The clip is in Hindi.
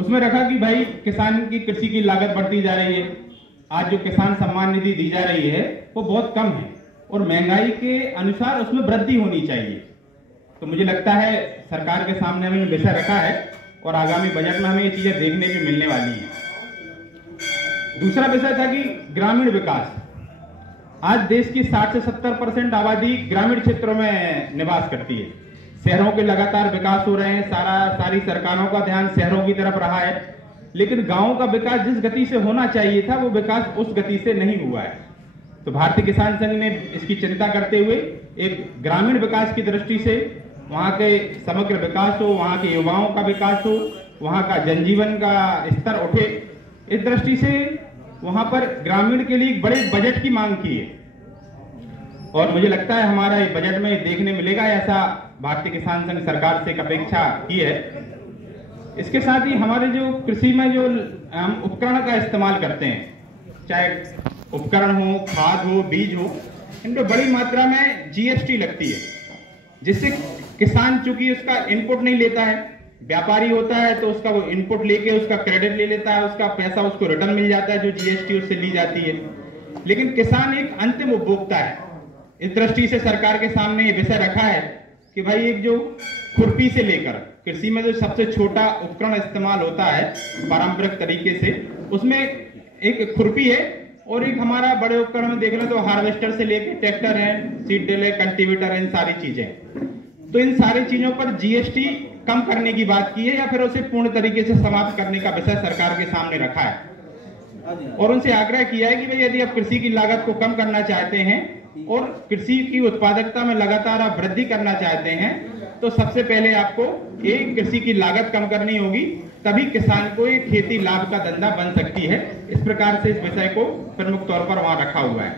उसमें रखा कि भाई किसान की कृषि की लागत बढ़ती जा रही है। आज जो किसान सम्मान निधि दी जा रही है वो बहुत कम है और महंगाई के अनुसार उसमें वृद्धि होनी चाहिए। तो मुझे लगता है सरकार के सामने हमने विषय रखा है और आगामी बजट में हमें ये चीजें देखने भी मिलने वाली हैं। दूसरा विषय था कि ग्रामीण विकास। आज देश की 60 से 70% आबादी ग्रामीण क्षेत्रों में निवास करती है। शहरों के लगातार विकास हो रहे हैं, सारी सरकारों का ध्यान शहरों की तरफ रहा है, लेकिन गांवों का विकास जिस गति से होना चाहिए था वो विकास उस गति से नहीं हुआ है। तो भारतीय किसान संघ ने इसकी चिंता करते हुए एक ग्रामीण विकास की दृष्टि से वहां के समग्र विकास हो, वहां के युवाओं का विकास हो, वहां का जनजीवन का स्तर उठे, इस दृष्टि से वहां पर ग्रामीण के लिए एक बड़े बजट की मांग की है। और मुझे लगता है हमारा ये बजट में देखने मिलेगा, ऐसा भारतीय किसान संघ सरकार से एक अपेक्षा की है। इसके साथ ही हमारे जो कृषि में जो हम उपकरण का इस्तेमाल करते हैं, चाहे उपकरण हो, खाद हो, बीज हो, इन पर बड़ी मात्रा में जीएसटी लगती है, जिससे किसान चूंकि उसका इनपुट नहीं लेता है, व्यापारी होता है तो उसका वो इनपुट लेके उसका क्रेडिट ले लेता है, उसका पैसा उसको रिटर्न मिल जाता है जो जीएसटी उससे ली जाती है, लेकिन किसान एक अंतिम उपभोक्ता है। इस दृष्टि से सरकार के सामने ये विषय रखा है कि भाई एक जो खुरपी से लेकर कृषि में जो सबसे छोटा उपकरण इस्तेमाल होता है पारंपरिक तरीके से, उसमें एक खुरपी है और एक हमारा बड़े उपकरण में देख लें तो हार्वेस्टर से लेकर ट्रैक्टर है, सीड ड्रिल है, कल्टीवेटर है, इन सारी चीजें। तो इन सारी चीजों पर जीएसटी कम करने की बात की है या फिर उसे पूर्ण तरीके से समाप्त करने का विषय सरकार के सामने रखा है और उनसे आग्रह किया है कि भाई यदि आप कृषि की लागत को कम करना चाहते हैं और कृषि की उत्पादकता में लगातार आप वृद्धि करना चाहते हैं तो सबसे पहले आपको एक कृषि की लागत कम करनी होगी, तभी किसान को एक खेती लाभ का धंधा बन सकती है। इस प्रकार से इस विषय को प्रमुख तौर पर वहां रखा हुआ है।